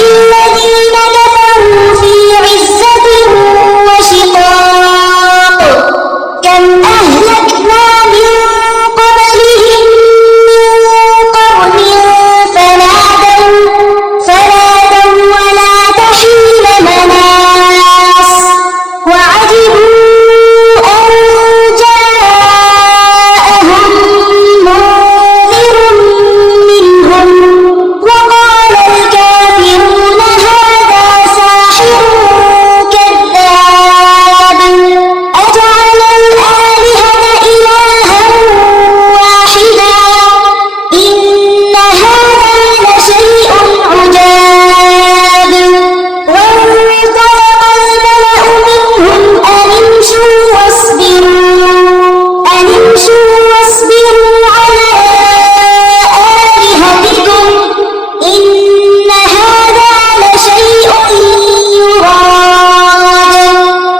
الذين كفروا في عزة وشقاق كم أهلكنا من قبلهم من قرن فنادوا ولا تحين مناص وعجبوا أن جاءهم منذر منهم وقال الكافرون هذا ساحر كذاب أجعل الآلهة إلها واحدا إن هذا لشيء عجاب وانطلق الملأ منهم أن امشوا واصبروا على آلهتكم إن هذا لشيء يراد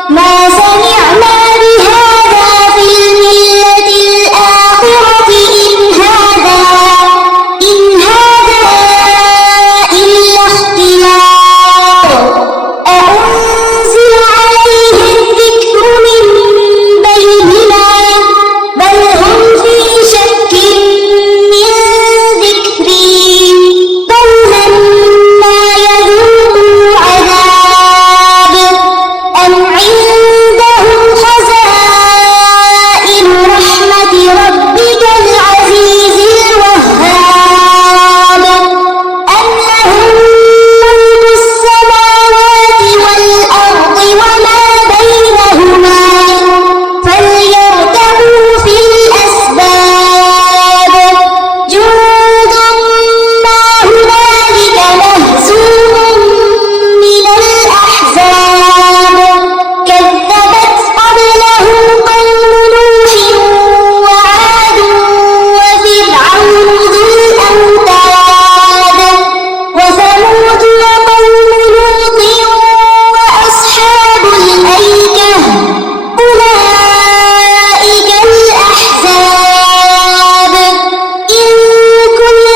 ما سمعنا بهذا في الملة الآخرة إن هذا إلا اختلاق أأنزل عليه الذكر من بيننا بل هم في شك من ذكري بل لما يذوقوا عذاب أم عندهم خزائن رحمة ربك العزيز الوهاب أم لهم ملك السماوات والأرض وما بينهما فليرتقوا في الأسباب جند ما هنالك مهزوم من الأحزاب كذبت قبلهم قوم نوح وعاد وفرعون ذو الأوتاد وثمود وقوم لوط وأصحاب الأيكة أولئك الأحزاب إن كل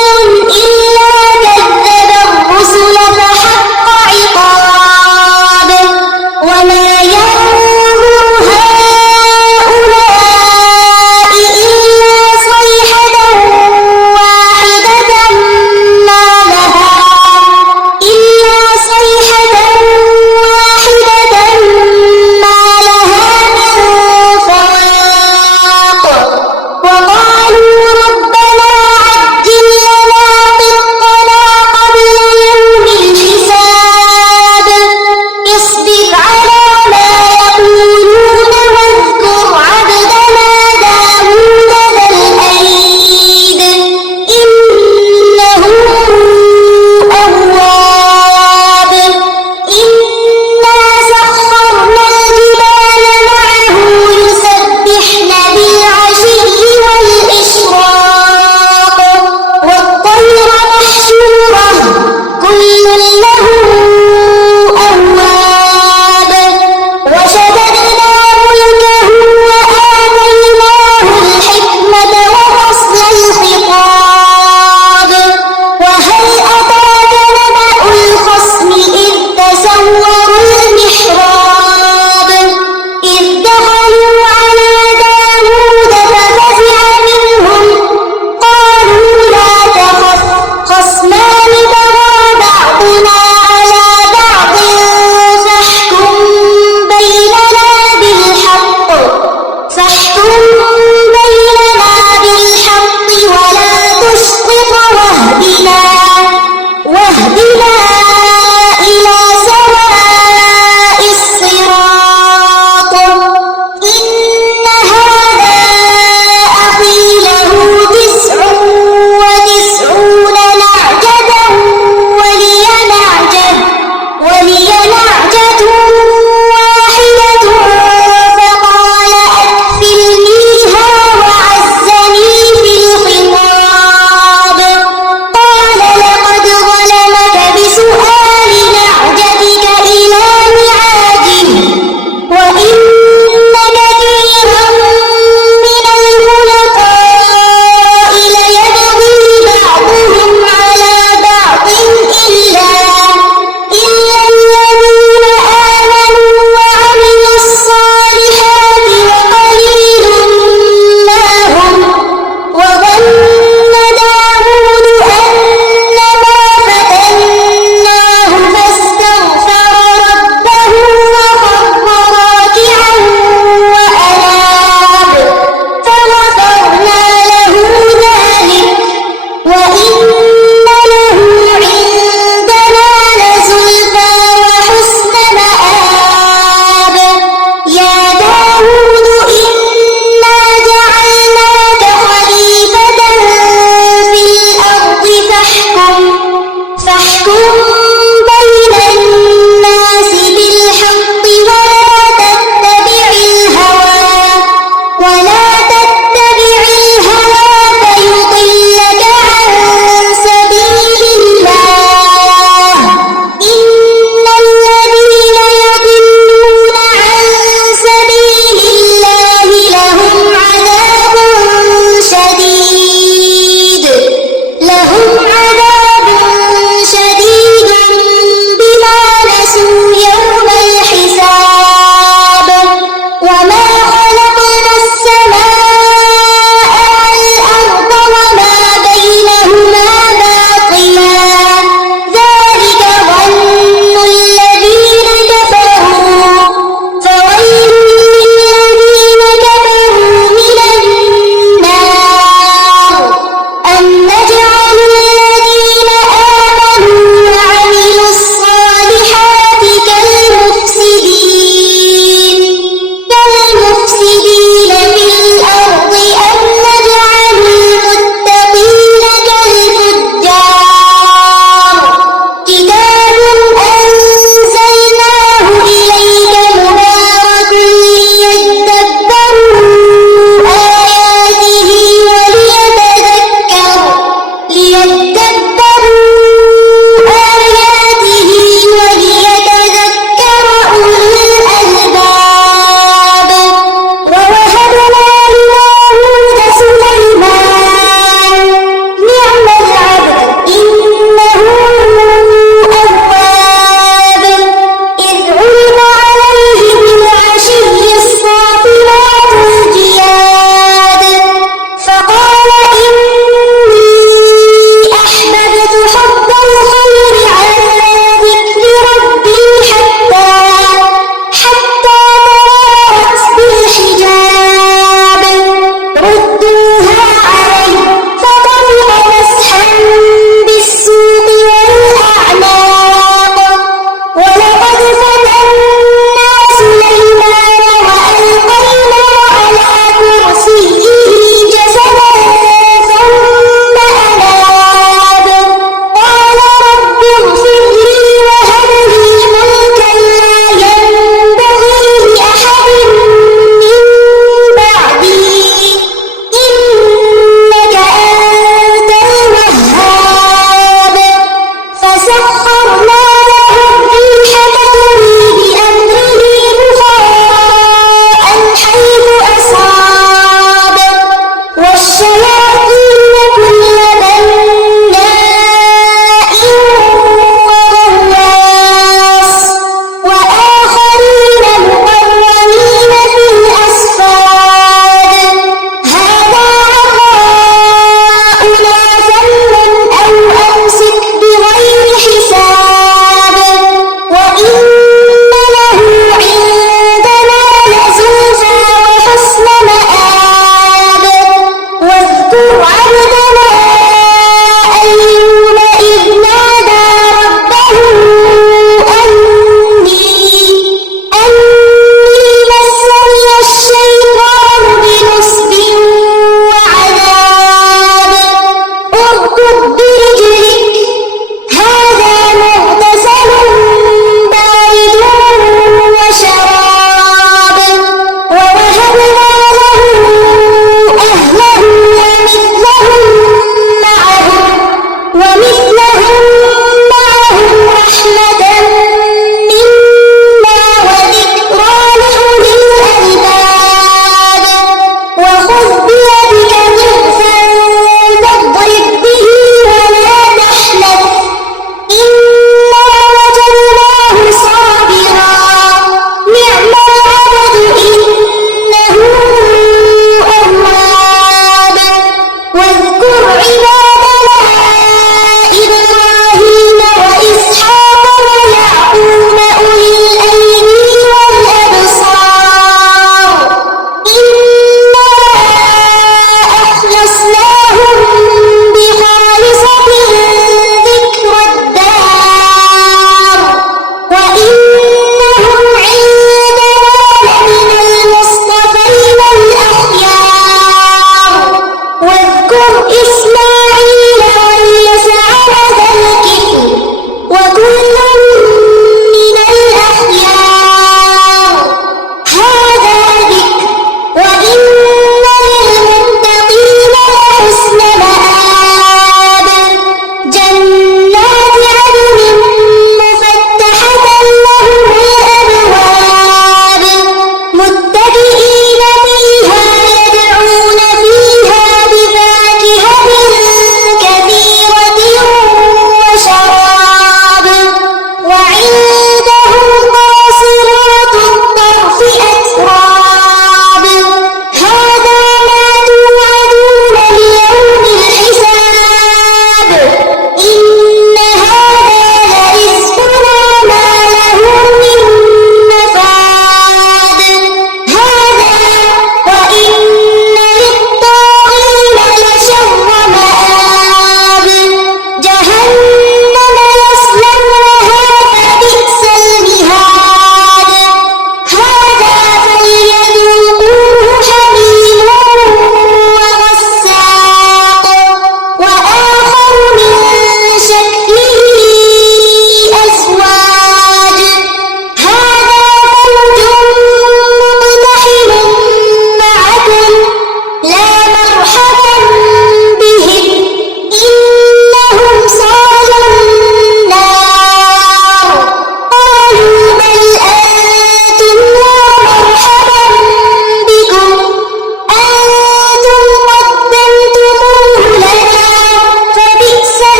إلا كذب الرسل فحق عقاب وما ينظر هؤلاء إلا صيحة واحدة ما لها من فواق وقالوا ربنا عجل لنا قطنا قبل يوم الحساب اصبر على ما يقولون واذكر عبدنا داود ذا الأيد إنه أواب إنا سخرنا الجبال معه يسبحن بالعشي والإشراق والطير محشورة كل له أواب وشددنا ملكه وآتيناه الحكمة وفصل الخطاب وهل أتاك نبأ الخصم إذ تسوروا المحراب إذ دخلوا على داود ففزع منهم قالوا لا تخف خصمان بغى بعضنا على بعض فاحكم بيننا بالحق ولا تشطط واهدنا إلى سواء الصراط إن هذا أخي له 99 نعجة ولي نعجة واحدة فقال أكفلنيها وعزني في الخطاب قال لقد ظلمك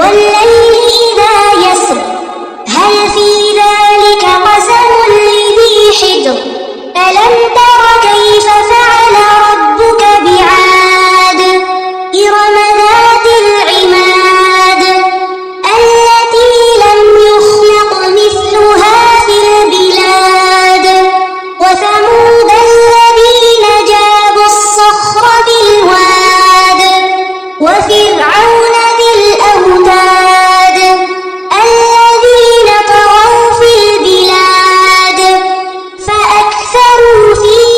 والليل إذا يسر هل في ذلك قسم لذي حجر ألم تر كيف فعل ربك بعاد إرم ذات العماد التي لم يخلق مثلها في البلاد وثمود الذين جابوا الصخر بالواد وفرعون ذي الأوتاد الذين طغوا في البلاد فأكثروا فيها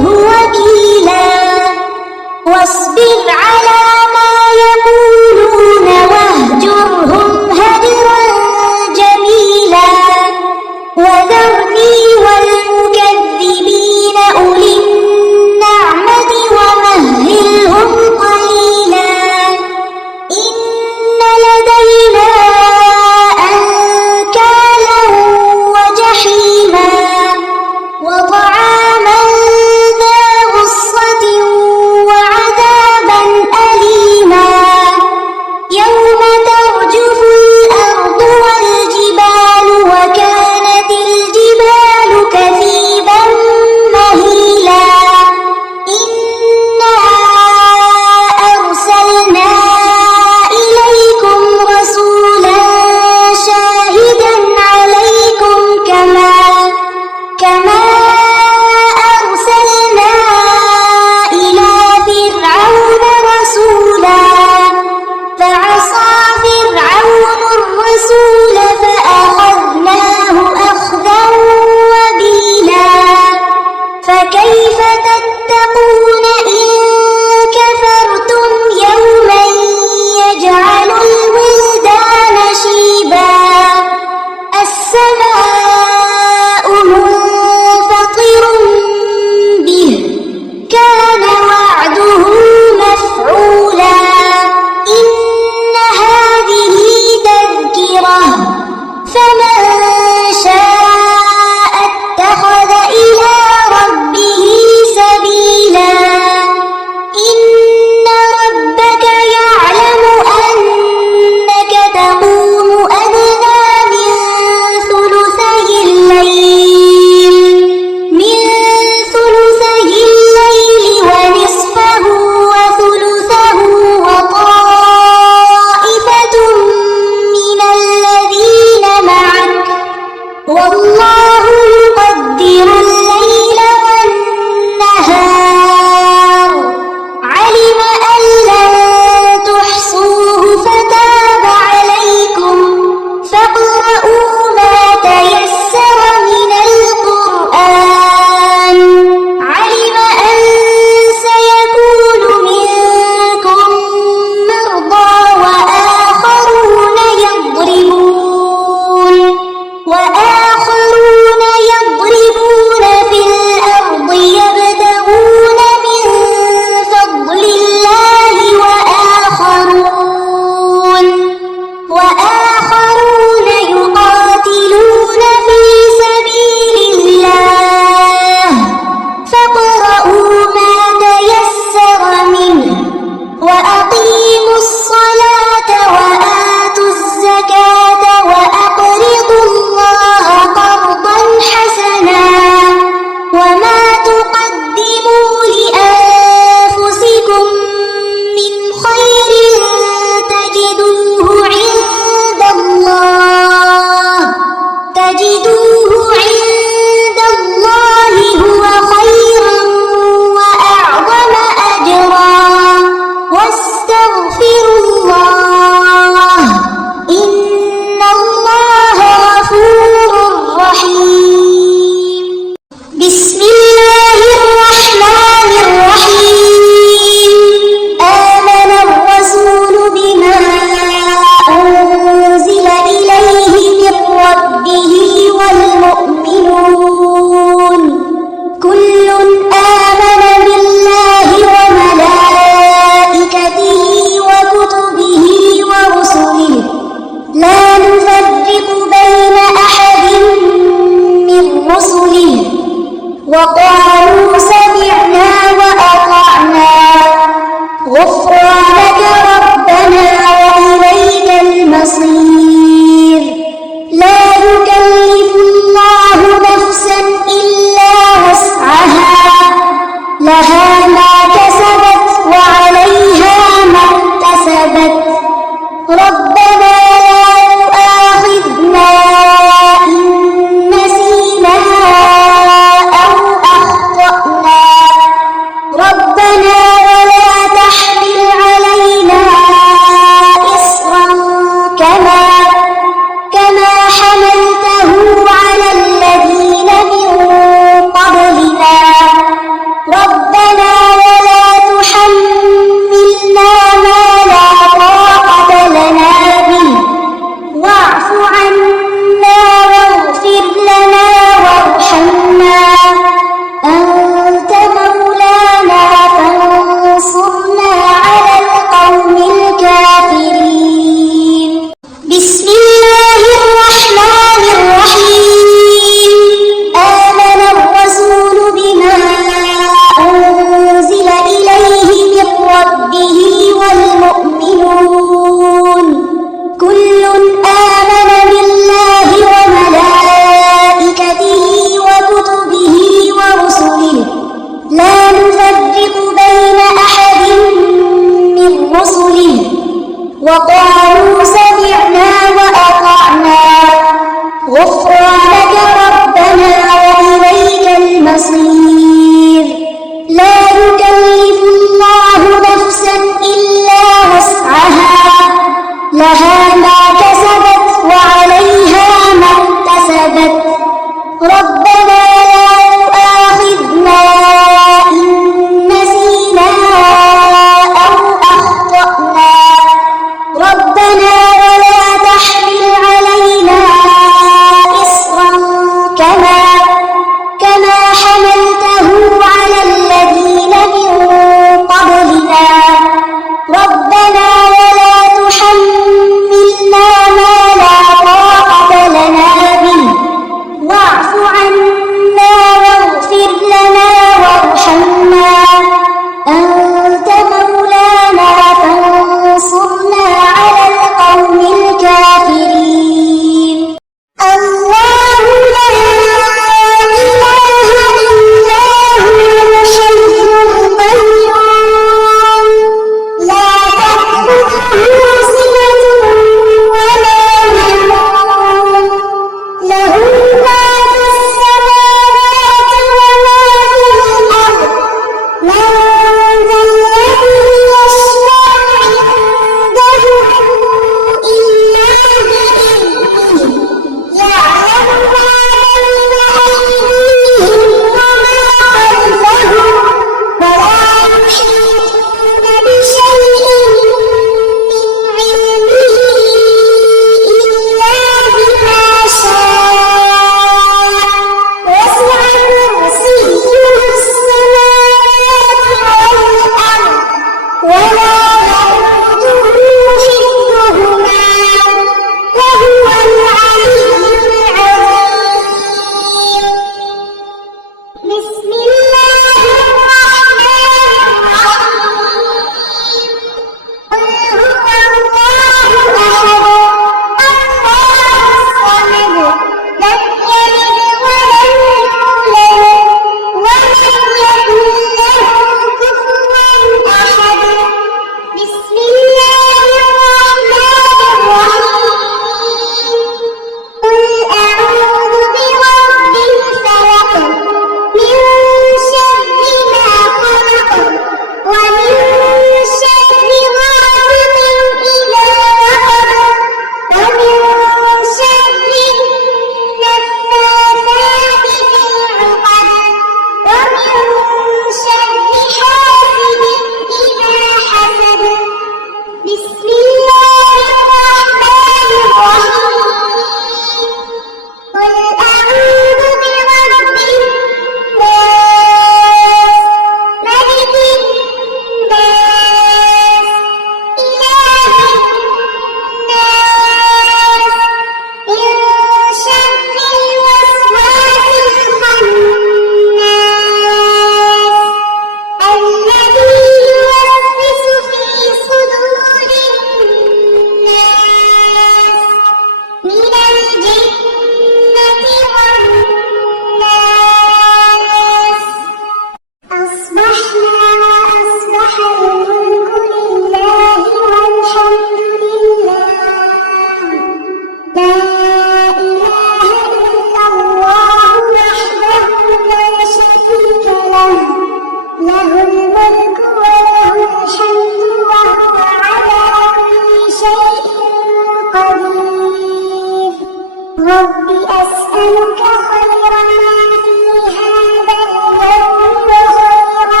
رب أسألك خير ما في هذا اليوم وخير ما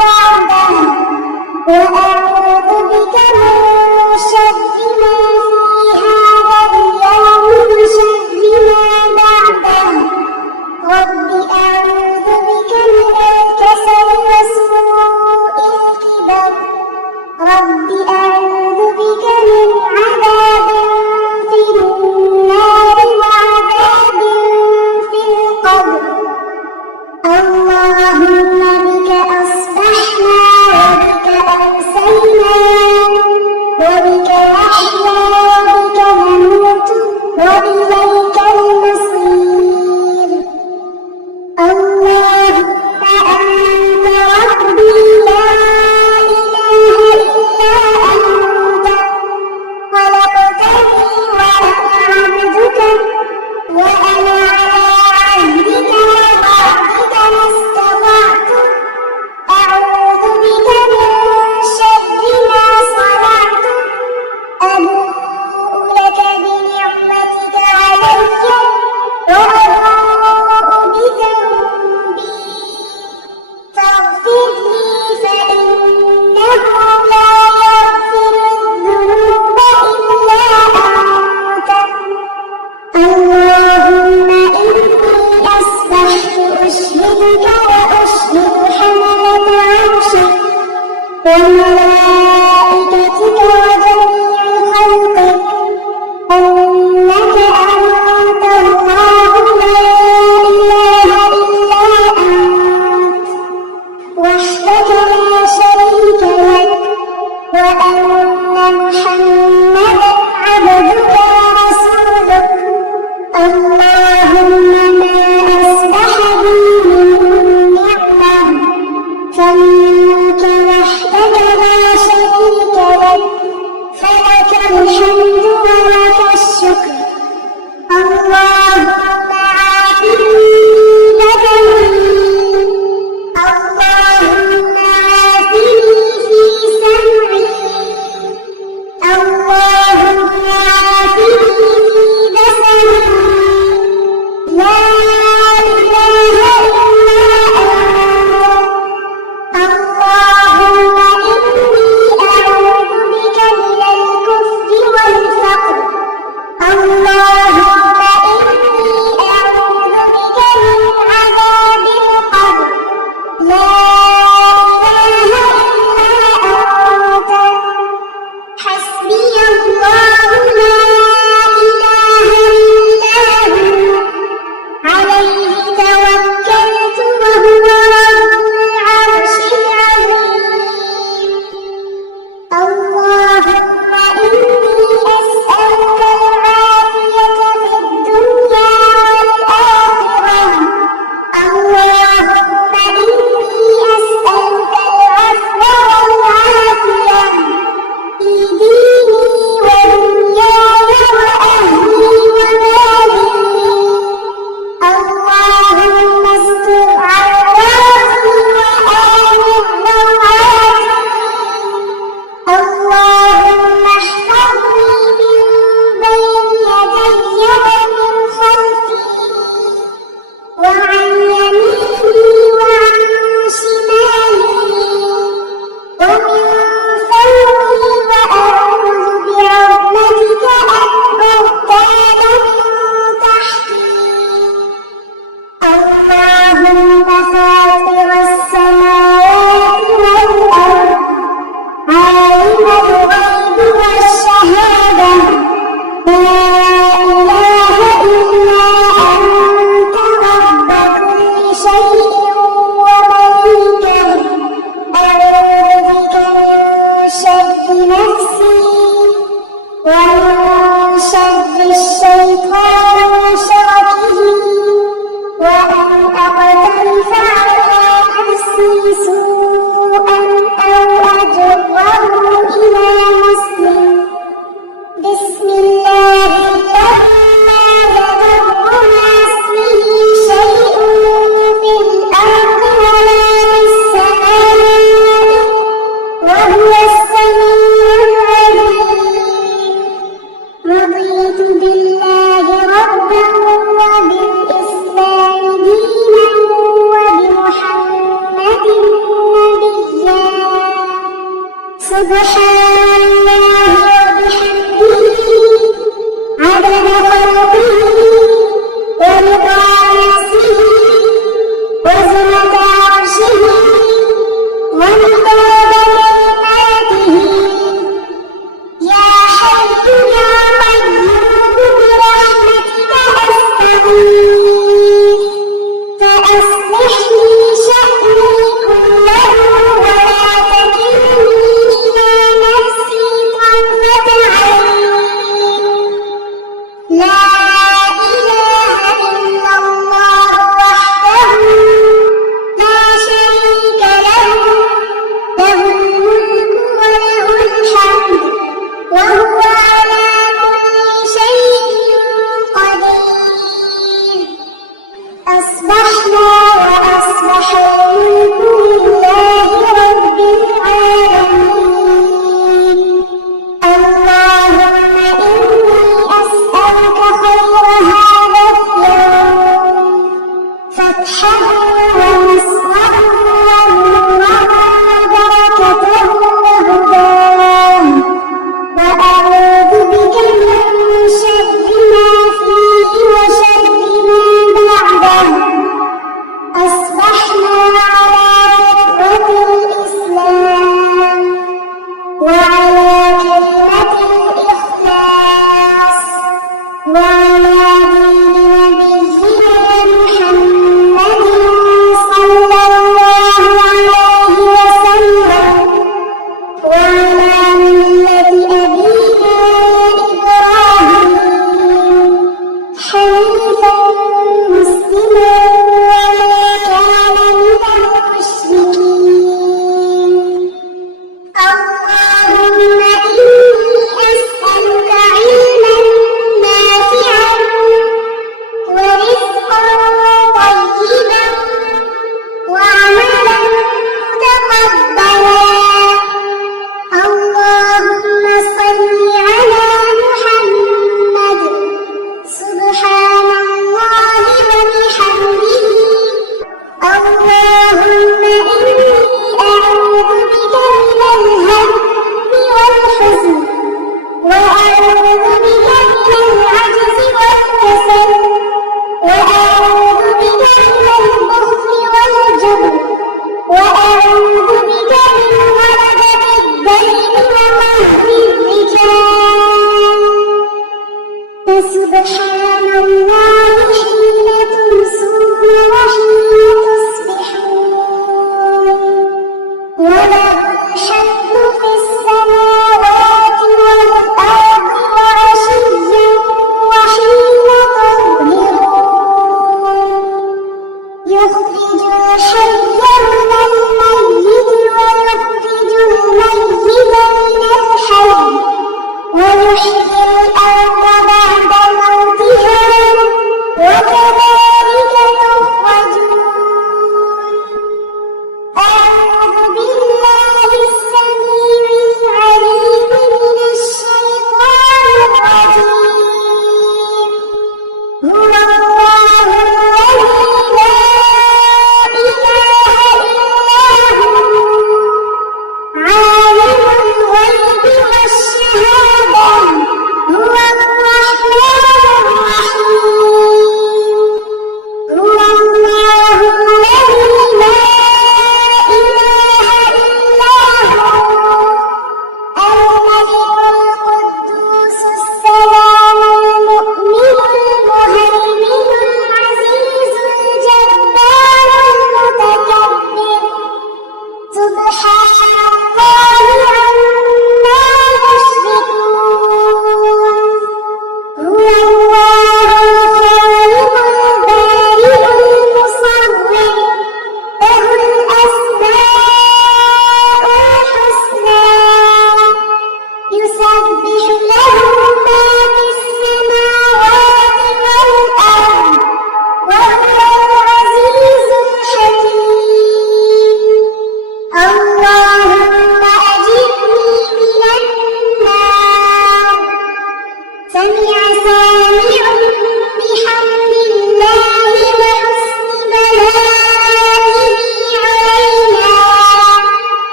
بعده، وأعوذ بك من شر ما في هذا اليوم وشر ما بعده. رب أعوذ بك من الكسل وسوء الكبر. رب أعوذ بك من عذاب في النار وعذاب في القبر. اللهم بك أصبحنا وبك أمسينا وبك نحيا وبك نموت وإليك المصير. اللهم أنت ربي لا إله إلا أنت، خلقتني وأنا عبدك، وأنا على عهدك ووعدك ما استطعت. أعوذ بك من شر ما صنعت. أبوء لك بنعمتك علي وأبوء بذنبي، فاغفر لي فإنه لا يغفر الذنوب إلا أنت. اللهم إني أصبحت أشهدك وأشهد حملة عرشك وملائكتك وجميع خلقك أنك أنت الله لا إله إلا أنت وحدك لا شريك لك، وأن محمدا عبدك ورسولك. اللهم ما أصبح بي من نعمة فمنك وحدك لا شريك لك، فلك الحمد ولك الشكر. اللهم عافني في بدني، اللهم عافني في سمعي، اللهم عافني في بصري. لا إله إلا أنت. اللهم إني أعوذ بك من الكفر والفقر. اللهم إني أعوذ بك من عذاب القبر. لا إله إلا أنت. حسبي الله لا إله إلا هو، عليه توكلت وهو رب العرش العظيم. اللهم إني أسألك العافية في خلقه ورضا نفسه وزنة عرشه ومداد كلماته يا حي يا قيوم برحمتك أستغيث فأصلح لي شأني كله ولا تكلني إلى نفسي طرفة عين لا إله إلا الله وحده لا شريك له له الملك وله الحمد وهو على كل شيء قدير أصبحنا وأصبح الملك لله رب العالمين اللهم إني أسألك خير هذا اليوم فتحه ونصره ونوره وبركته وهداه وأعوذ بك من شر ما فيه وشر ما بعده أصبحنا على فطرة الإسلام وعلى كلمة الإخلاص وعلى دين نبينا محمد صلى الله عليه وسلم وعلى ملة أبينا إبراهيم حنيفا مسلما وما كان من المشركين اللهم إني أسألك علما نافعا ورزقا طيبا وعملا متقبلا اللهم صل على محمد سبحان الله وبحمده اللهم إني أعوذ بك من الهم والحزن وأعوذ بك من العجز والكسل وأعوذ بك من البخل والجبن وأعوذ بك من غلبة الدين وقهر الرجال فسبحان الله حين تمسون وحين تصبحون وله الحمد في السماوات والأرض وعشيا وحين تظهرون يخرج الحي من الميت ويخرج الميت من الحي ويحيي الأرض بعد موتها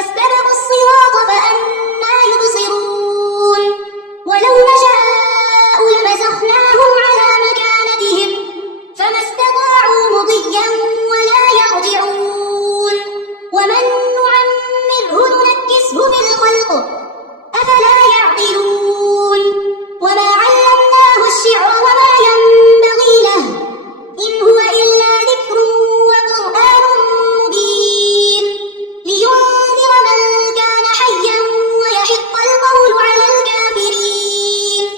فاستبقوا الصراط فأنى يبصرون ولو نشاء لمسخناهم على مكانتهم فما استطاعوا مضيا ولا يرجعون ومن نعمره ننكسه في الخلق أفلا يعقلون وما علمناه الشعر وما ينبغي له إن هو إلا ذكر وقرآن مبين لينذر من كان حيا ويحق القول على الكافرين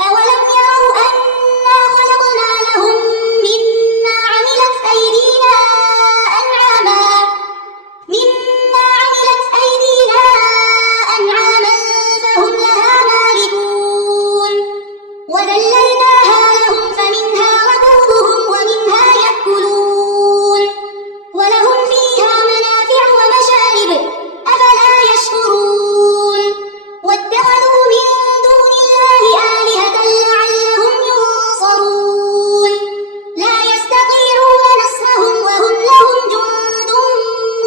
أولم يروا أنا خلقنا لهم مما عملت أيدينا أنعاما فهم لها مالكون وذللناها لهم فمنها ركوبهم ومنها يأكلون ولهم فيها منافع ومشارب أفلا يشكرون واتخذوا من دون الله آلهة لعلهم ينصرون لا يستطيعون نصرهم وهم لهم جند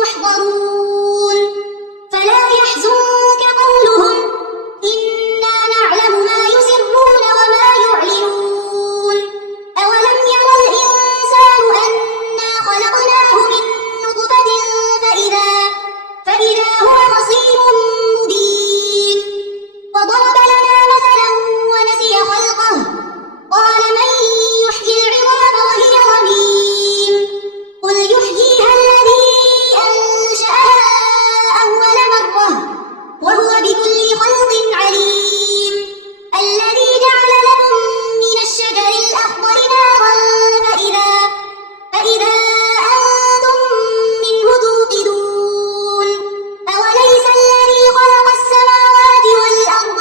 محضرون فلا يحزنك قولهم إنا نعلم ما يسرون وما يعلنون أولم ير الإنسان أنا خلقناه من نطفة فإذا هو خصيم مبين وضرب لنا مثلا ونسي خلقه قال من يحيي العظام وهي رميم قل يحييها الذي أنشأها أول مرة وهو بكل خلق عليم الذي جعل لكم من الشجر الأخضر نارا فإذا أنتم منه توقدون أوليس الذي خلق السماوات والأرض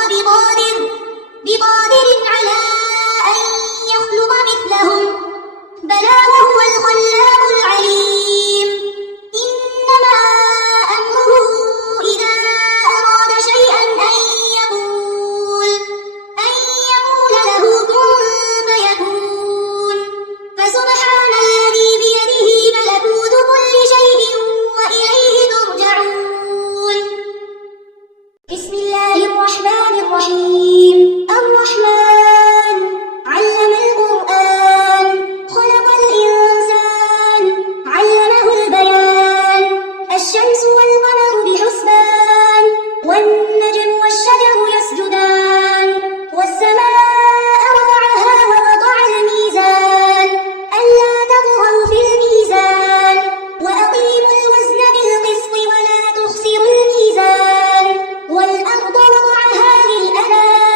بقادر على أن يخلق مثلهم بلى وهو الخلاق العليم إنما أمره إذا أراد شيئا أن يقول له كن فيكون فسبحان الذي بيده ملكوت كل شيء وإليه ترجعون بسم الله الرحمن الرحيم الرحمن علم القرآن خلق الإنسان علمه البيان الشمس والقمر بحسبان والنجم والشجر يسجدان والسماء وضعها ووضع الميزان ألا تطغوا في الميزان وأقيموا الوزن بالقسط ولا تخسروا الميزان والأرض وضعها للأنام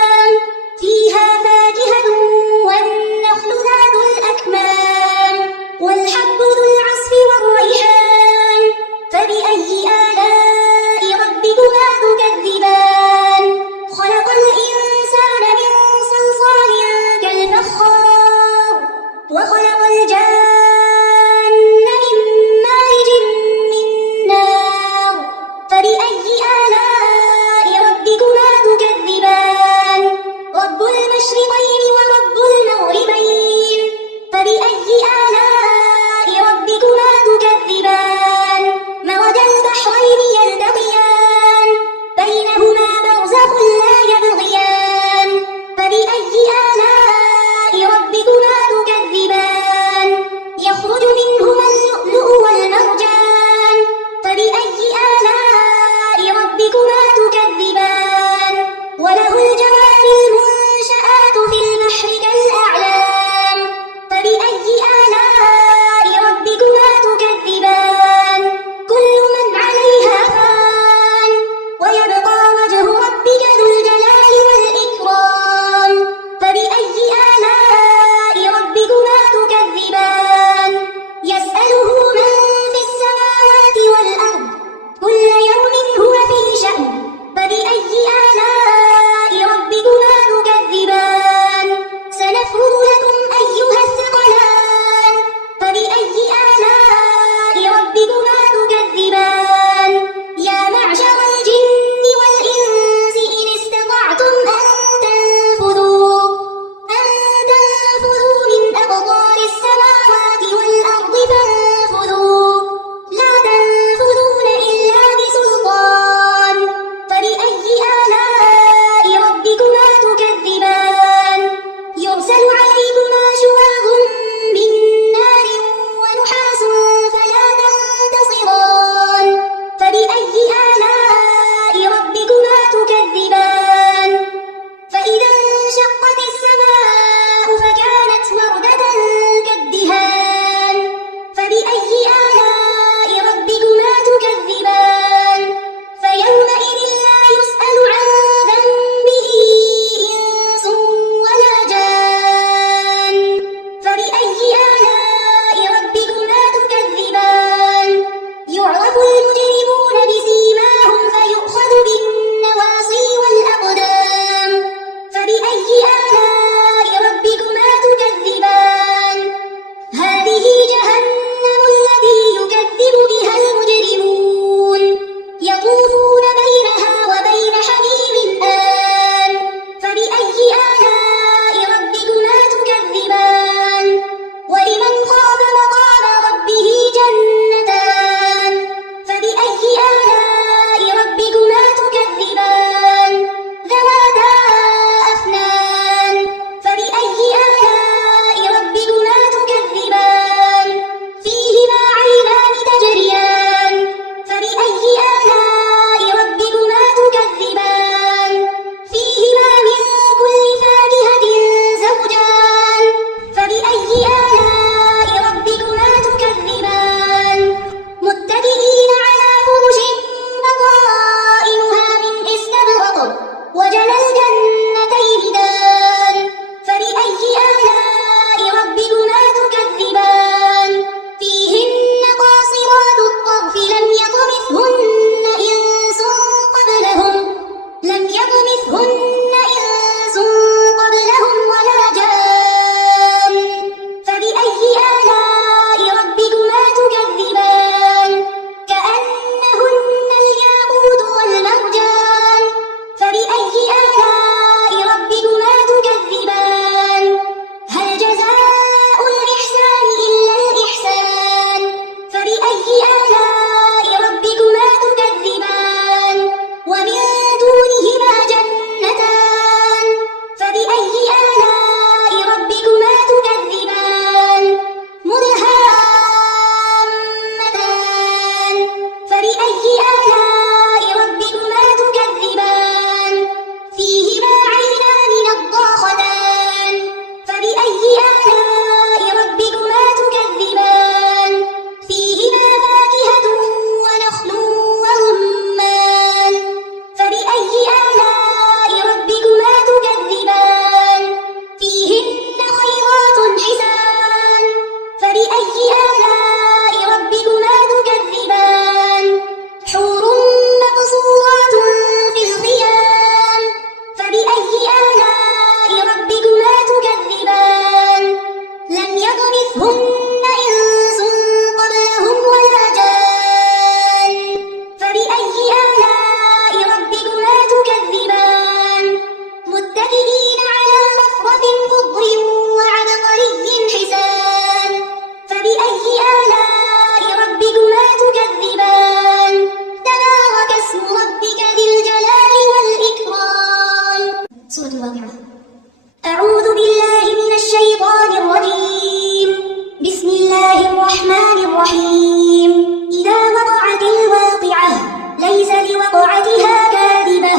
وقعتها كاذبة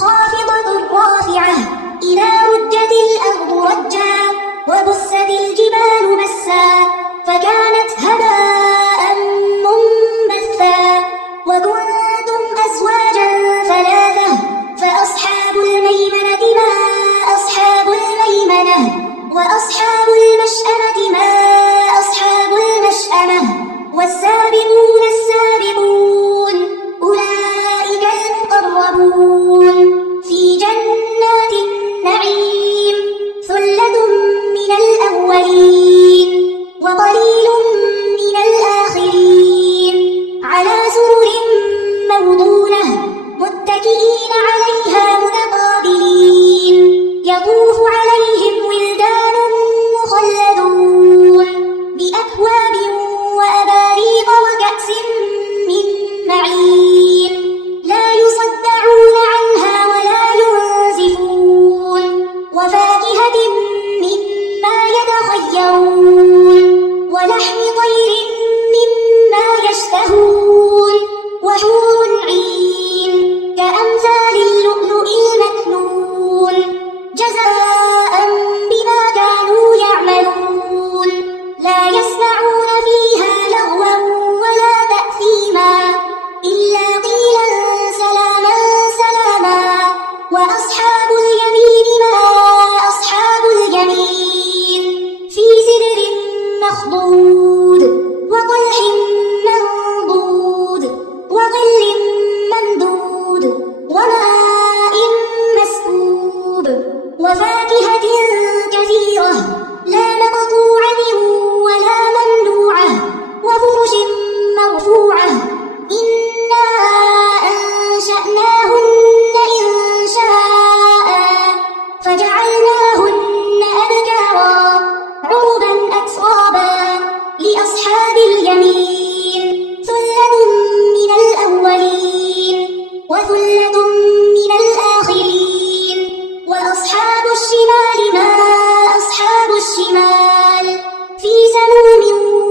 خافضة رافعة إذا رجت الأرض رجا وبست الجبال بسا فكانت هباء منبثا وكنتم أزواجا ثلاثة فأصحاب الميمنة ما أصحاب الميمنة وأصحاب المشأمة ما أصحاب المشأمة والسابقون السابقون أولئك المقربون في جنات النعيم ثلة من الأولين وقليل من الآخرين على سرر موضونة متكئين عليها متقابلين يطوف عليهم ولدان مخلدون بأكواب وأباريق وكأس من معين لا يصدعون عنها ولا ينزفون وفاكهة مما يتخيرون ولحم طير مما يشتهون وحور عين كأمثال اللؤلؤ المكنون جزاء بما كانوا يعملون لا يسمعون فيها لغوا ولا تأثيما إلا قيلا سلاما سلاما وأصحاب اليمين ما أصحاب اليمين في سدر مخضود وطلح منضود وظل ممدود وماء مسكوب وفاكهة كثيرة لا مقطوعة ولا ممنوعة وفرش مرفوعة إنا أنشأناهن إنشاء فجعلناهن أبكارا عربا أترابا لأصحاب اليمين ثلة من الأولين وثلة من الآخرين وأصحاب الشمال ما أصحاب الشمال في سموم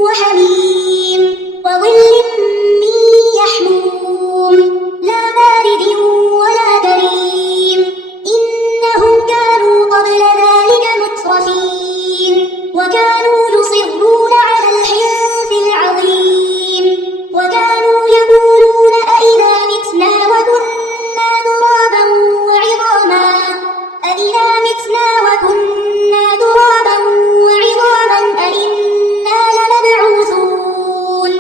وحميم وظل من يحموم لا بارد ولا كريم إنهم كانوا قبل ذلك مترفين وكانوا يصرون على الحنث العظيم وكانوا يقولون أئذا متنا وكنا ترابا وعظاما أئذا متنا وكنا ترابا وعظاما أئنا لمبعوثون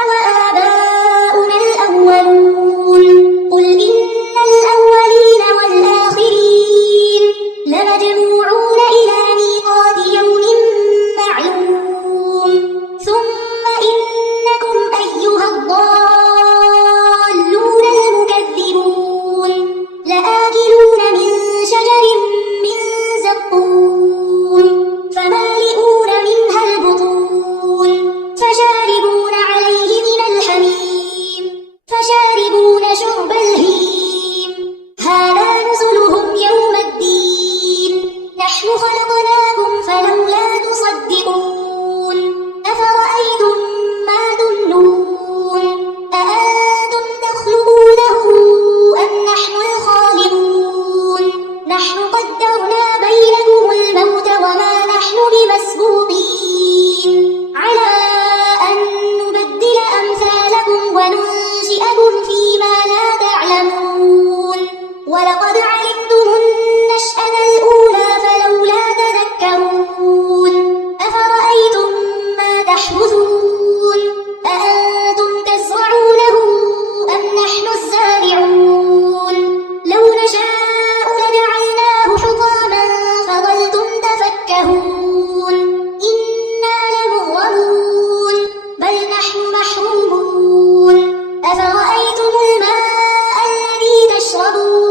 أوآباؤنا الأولون قل إن الأولين والآخرين لمجموعون إلى ميقات يوم معلوم ثم إنكم أيها الضالون المكذبون لآكلون من شجر من زقوم فمالئون منها البطون فشاربون عليه من الحميم فشاربون شرب الهيم هذا نزلهم يوم الدين نحن خلقناكم فلولا تصدقون أفرأيتم ما تمنون أأنتم تخلقونه أم نحن الخالقون نحن قدرنا بينكم الموت وما نحن بمسبوقين على أن نبدل أمثالكم وننشئكم فيما لا تعلمون ولقد علمتم النشأة الأولى فلولا تذكرون أفرأيتم ما تحرثون أأنتم تزرعونه أم نحن الزارعون لو نشاء لجعلناه حطاما فظلتم تفكهون إنا لمغرمون بل نحن محرومون أفرأيتم الماء الذي تشربون